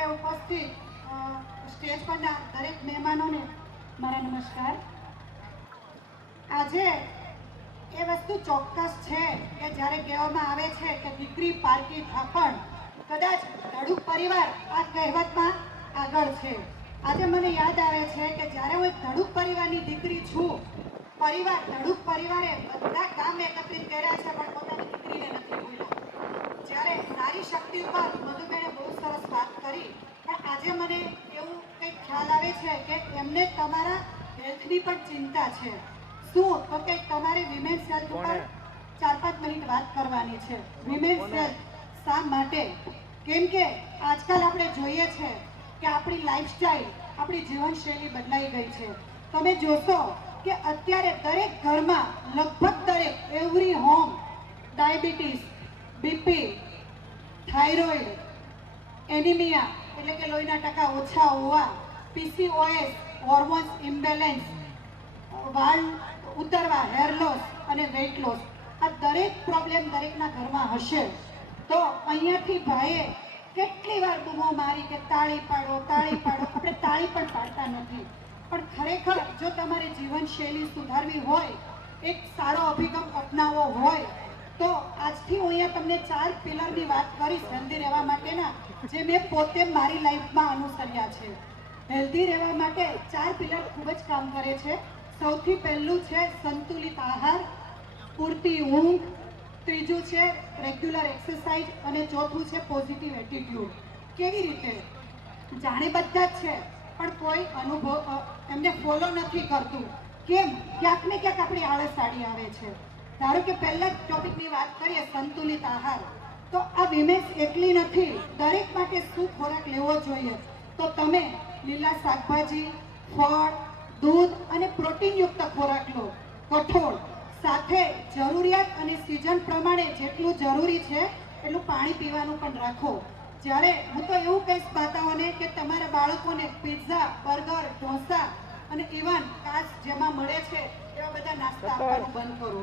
મંત્રે ઉપસ્થિત સ્ટેજ પરના દરેક મહેમાનોને મારા નમસ્કાર. આજે એ વસ્તુ ચોક્કસ છે કે જ્યારે કહેવામાં આવે છે કે દીકરી પારકી થાપણ, કદાચ ધડુક પરિવાર આ કહેવતમાં આગળ છે. આજે મને યાદ આવે છે કે જ્યારે હું એક ધડુક પરિવારની દીકરી છું, ધડુક પરિવારે બધા કામ એકત્રિત કર્યા છે પણ પોતાની દીકરીને નથી ભૂલ્યા. જ્યારે નારી શક્તિ ઉપર મધુબેને બહુ સરસ વાત કરી, પણ આજે મને એવું કંઈક ખ્યાલ આવે છે કે એમને તમારા હેલ્થની પણ ચિંતા છે. શું તો કે તમારે વિમેન્સ હેલ્થ ઉપર 4-5 મિનિટ વાત કરવાની છે. વિમેન્સ હેલ્થ શા માટે? કેમ કે આજકાલ આપણે જોઈએ છે કે આપણી લાઈફસ્ટાઈલ, આપણી જીવનશૈલી બદલાઈ ગઈ છે. તમે જોશો કે અત્યારે દરેક ઘરમાં લગભગ દરેક every home diabetes, BP, thyroid, anaemia એટલે કે લોહીના ટકા ઓછા હોવા, પીસીઓએસ, હોર્મોન્સ ઇમ્બેલેન્સ, વાળ ઉતરવા, હેર લોસ અને વેઇટ લોસ, આ દરેક પ્રોબ્લેમ દરેકના ઘરમાં હશે. તો અહીંયાથી ભાઈએ કેટલી વાર બૂમો મારી કે તાળી પાડો, તાળી પાડો. આપણે તાળી પણ પાડતા નથી. પણ ખરેખર જો તમારે જીવનશૈલી સુધારવી હોય, એક સારો અભિગમ અપનાવવો હોય, તો આજથી હું અહીંયા તમને 4 પિલરની વાત કરીશ હેલ્ધી રહેવા માટેના, જે મેં પોતે મારી લાઈફમાં અનુસર્યા છે. હેલ્ધી રહેવા માટે 4 પિલર ખૂબ જ કામ કરે છે. સૌથી પહેલું છે સંતુલિત આહાર, પૂરતી ઊંઘ, ત્રીજું છે રેગ્યુલર એક્સરસાઇઝ અને ચોથું છે પોઝિટિવ એટીટ્યુડ. કેવી રીતે? જાણે બધા જ છે પણ કોઈ એમને ફોલો નથી કરતું. કેમ? ક્યાંક ને ક્યાંક આપણી આળસ આડી આવે છે. ધારો કે પહેલા ટોપિકની વાત કરીએ સંતુલિત આહાર, તો આ વિમેન્સ એટલી નથી. દરેક માટે શું ખોરાક લેવો જોઈએ? તો તમે લીલા શાકભાજી, ફળ, દૂધ અને પ્રોટીનયુક્ત ખોરાક લો. કઠોળ સાથે જરૂરિયાત અને સિઝન પ્રમાણે જેટલું જરૂરી છે એટલું પાણી પીવાનું પણ રાખો. જ્યારે હું તો એવું કહીશ માતાઓને કે તમારા બાળકોને પિઝા, બર્ગર, ઢોસા અને ઇવન કાચ જેમાં મળે છે એવા બધા નાસ્તા આપવાનું બંધ કરો.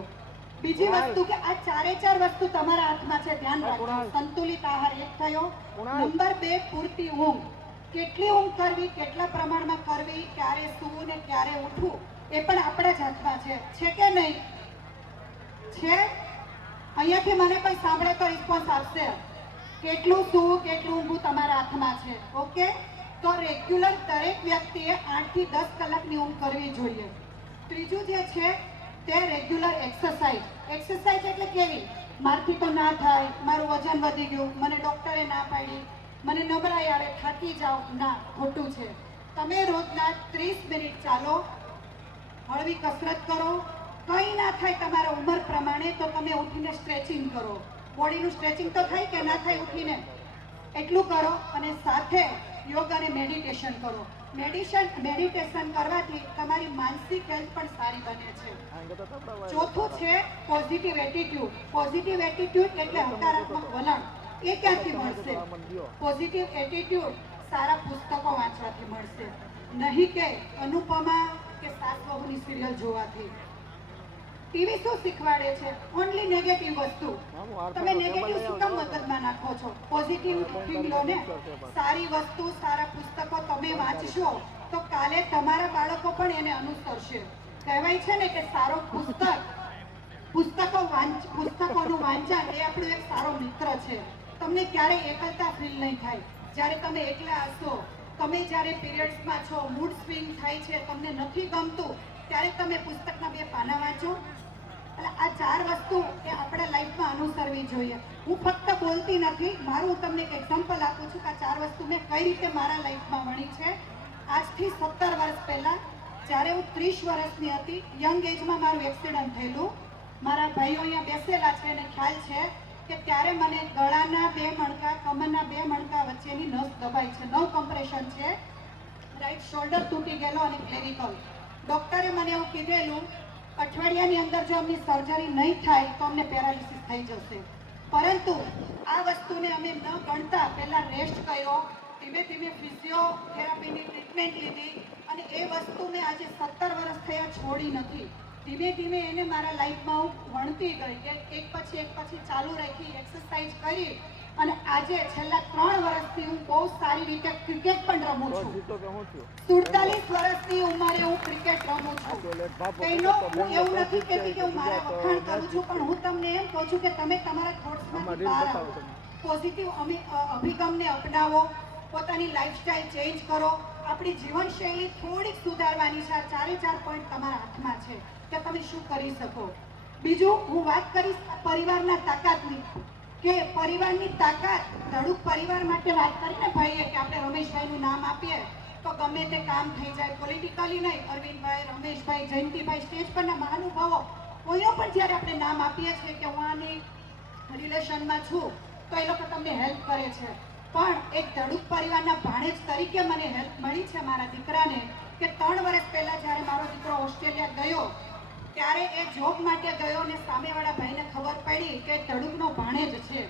બીજી વસ્તુ કે આ 4 વસ્તુ તમારા હાથમાં છે, ધ્યાન રાખજો. સંતુલિત આહાર એક થયો. નંબર 2, પૂરતી ઊંઘ. કેટલી ઊંઘ કરવી, કેટલા પ્રમાણમાં કરવી, ક્યારે સૂવું ને ક્યારે ઉઠવું, એ પણ આપણા જ હાથમાં છે કે નહીં? છે. અહીંયાથી મને પણ સાંભળે તો રિસ્પોન્સ આપશે. કેટલું સૂવું, કેટલું ઊંઘવું તમારા હાથમાં છે. ઓકે, તો રેગ્યુલર દરેક વ્યક્તિએ 8 થી 10 કલાકની ઊંઘ કરવી જોઈએ. ત્રીજું જે છે તે રેગ્યુલર એક્સરસાઇઝ. એક્સરસાઇઝ એટલે કેવી? મારથી તો ના થાય, મારું વજન વધી ગયું, મને ડોક્ટરે ના પાડી, મને નબળાઈ આવે, થાકી જાઓ. ના, ખોટું છે. તમે રોજના 30 મિનિટ ચાલો, હળવી કસરત કરો. કંઈ ના થાય તમારા ઉંમર પ્રમાણે તો તમે ઉઠીને સ્ટ્રેચિંગ કરો. બોડીનું સ્ટ્રેચિંગ તો થાય કે ના થાય? ઉઠીને એટલું કરો. અને સાથે યોગ અને મેડિટેશન કરો. મેડિટેશન કરવાથી તમારી માનસિક હેલ્થ પણ સારી બને છે. ચોથું છે પોઝિટિવ એટીટ્યુડ. પોઝિટિવ એટીટ્યુડ એટલે હકારાત્મક વલણ. એ ક્યાંથી મળશે? પોઝિટિવ એટીટ્યુડ સારા પુસ્તકો વાંચવાથી મળશે, નહીં કે અનુપમા કે સાસ બહુની સિરિયલ જોવાથી. ટીવી શું શીખવાડે છે? ઓનલી નેગેટિવ વસ્તુ. તમે નેગેટિવ શું કામ મગજમાં નાખો છો? પોઝિટિવ થિંકિંગ લો ને. સારી વસ્તુ, સારા પુસ્તકો તમે વાંચશો તો કાલે તમારા બાળકો પણ એને અનુસરશે. કહેવાય છે ને કે સારો પુસ્તકોનું વાંચન એ આપણો એક સારો મિત્ર છે. તમને ક્યારેય એકલતા ફીલ નહીં થાય. જ્યારે તમે એકલા હશો, તમે જ્યારે પીરિયડ્સમાં છો, મૂડ સ્વિંગ થાય છે, તમને નથી ગમતું, ત્યારે તમે પુસ્તકના 2 પાના વાંચો. એટલે આ 4 વસ્તુ એ આપણા લાઈફમાં અનુસરવી જોઈએ. હું ફક્ત બોલતી નથી, મારું હું તમને એક એક્ઝામ્પલ આપું છું કે આ 4 વસ્તુ મેં કઈ રીતે મારા લાઈફમાં વણી છે. આજથી 17 વર્ષ પહેલાં જ્યારે હું 30 વર્ષની હતી, યંગ એજમાં મારું એક્સિડન્ટ થયેલું. મારા ભાઈઓ અહીંયા બેસેલા છે અને ખ્યાલ છે કે ત્યારે મને ગળાના 2 મણકા, કમરના 2 મણકા વચ્ચેની નસ દબાઈ છે. 9 કમ્પ્રેશન છે. રાઈટ શોલ્ડર તૂટી ગયેલો અને ક્લેરિકલ. ડૉક્ટરે મને એવું કીધેલું, અઠવાડિયાની અંદર જો અમની સર્જરી નહીં થાય તો અમને પેરાલિસિસ થઈ જશે. પરંતુ આ વસ્તુને અમે ન ગણતા પહેલાં રેસ્ટ કર્યો, ધીમે ધીમે ફિઝિયોથેરાપીની ટ્રીટમેન્ટ લીધી અને એ વસ્તુને આજે 17 વર્ષ થયા છોડી નથી. ધીમે ધીમે એને મારા લાઈફમાં હું વણતી ગઈ કે એક પછી ચાલુ રાખી, એક્સરસાઇઝ કરી અને આજે છેલ્લા 3 વર્ષથી હું બહુ સારી રીતે ક્રિકેટ પણ રમું છું. 47 વર્ષની ઉંમરે હું ક્રિકેટ રમું છું. તેનો હું એવું નથી કહેતી કે હું મારા વખાણ કરું છું, પણ હું તમને એમ કહું છું કે તમે તમારા થોટ્સમાંથી બહાર આવો, પોઝિટિવ અભિગમને અપનાવો, પોતાની લાઈફસ્ટાઈલ ચેન્જ કરો. આપણી જીવનશૈલી થોડીક સુધારવાની છે. આ 4 પોઈન્ટ તમારા હાથમાં છે કે તમે શું કરી શકો. બીજું હું વાત કરીશ પરિવારના તાકાતની, કે પરિવારની તાકાત. ધડુક પરિવાર માટે વાત કરીને ભાઈએ કે આપણે રમેશભાઈનું નામ આપીએ તો ગમે તે કામ થઈ જાય. પોલિટિકલી નહીં, અરવિંદભાઈ, રમેશભાઈ, જયંતિભાઈ, સ્ટેજ પરના મહાનુભાવો, કોઈનું પણ જ્યારે આપણે નામ આપીએ છીએ કે હું આની રિલેશનમાં છું તો એ લોકો તમને હેલ્પ કરે છે. પણ એક ધડુક પરિવારના ભાણેજ તરીકે મને હેલ્પ મળી છે મારા દીકરાને, કે 3 વર્ષ પહેલા જ્યારે મારો દીકરો ઓસ્ટ્રેલિયા ગયો ત્યારે એ જોબ માટે ગયો અને સામેવાળા ભાઈને ખબર પડી કે ધડુકનો ભાણેજ છે.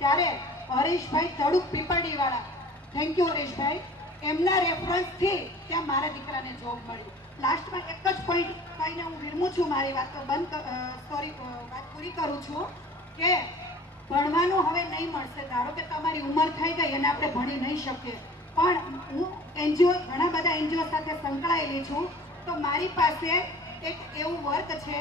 ત્યારે હરેશભાઈ ધડુક પીપળીવાળા, થેન્ક યુ હરેશભાઈ, એમના રેફરન્સથી ત્યાં મારા દીકરાને જોબ મળી. લાસ્ટમાં એક જ પોઈન્ટ કહીને હું વિરમું છું, મારી વાત વાત પૂરી કરું છું કે ભણવાનું હવે નહીં મળશે. ધારો કે તમારી ઉંમર થઈ ગઈ અને આપણે ભણી નહીં શકીએ, પણ હું એનજીઓ, ઘણા બધા એનજીઓ સાથે સંકળાયેલી છું, તો મારી પાસે એક એવું વર્ક છે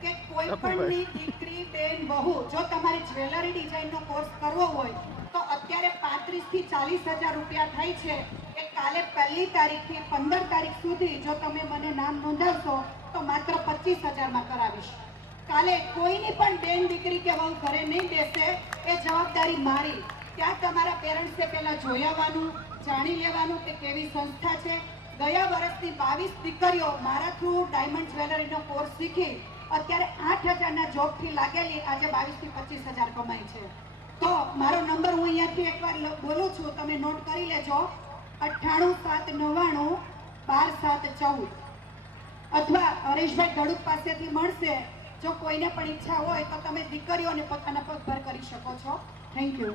કે કોઈ પણની દીકરી, બેન, બહુ જો તમારે જ્વેલરી ડિઝાઇનનો કોર્સ કરવો હોય તો અત્યારે 35 થી 40 હજાર રૂપિયા થાય છે. એ કાલે 1 તારીખથી 15 તારીખ સુધી જો તમે મને નામ નોંધાવશો તો માત્ર 25,000માં કરાવીશ. કાલે કોઈની પણ બેન, દીકરી કે વહુ ઘરે નહીં બેસે, એ જવાબદારી મારી. ત્યાં તમારા પેરેન્ટ્સે પહેલાં જોઈ આવવાનું, જાણી લેવાનું કે કેવી સંસ્થા છે. ગયા વર્ષની 22 દીકરીઓ મારા થ્રુ ડાયમંડ જ્વેલરીનો કોર્સ શીખી અત્યારે 8,000ના જોબથી લાગેલી આજે 22 થી 25,000 કમાય છે. તો મારો નંબર હું અહીંયાથી એકવાર બોલું છું, તમે નોટ કરી લેજો, 98 799 12 7 14, અથવા હરેશભાઈ ધડુક પાસેથી મળશે. જો કોઈને પણ ઈચ્છા હોય તો તમે દીકરીઓને પોતાના પગભર કરી શકો છો. Thank you.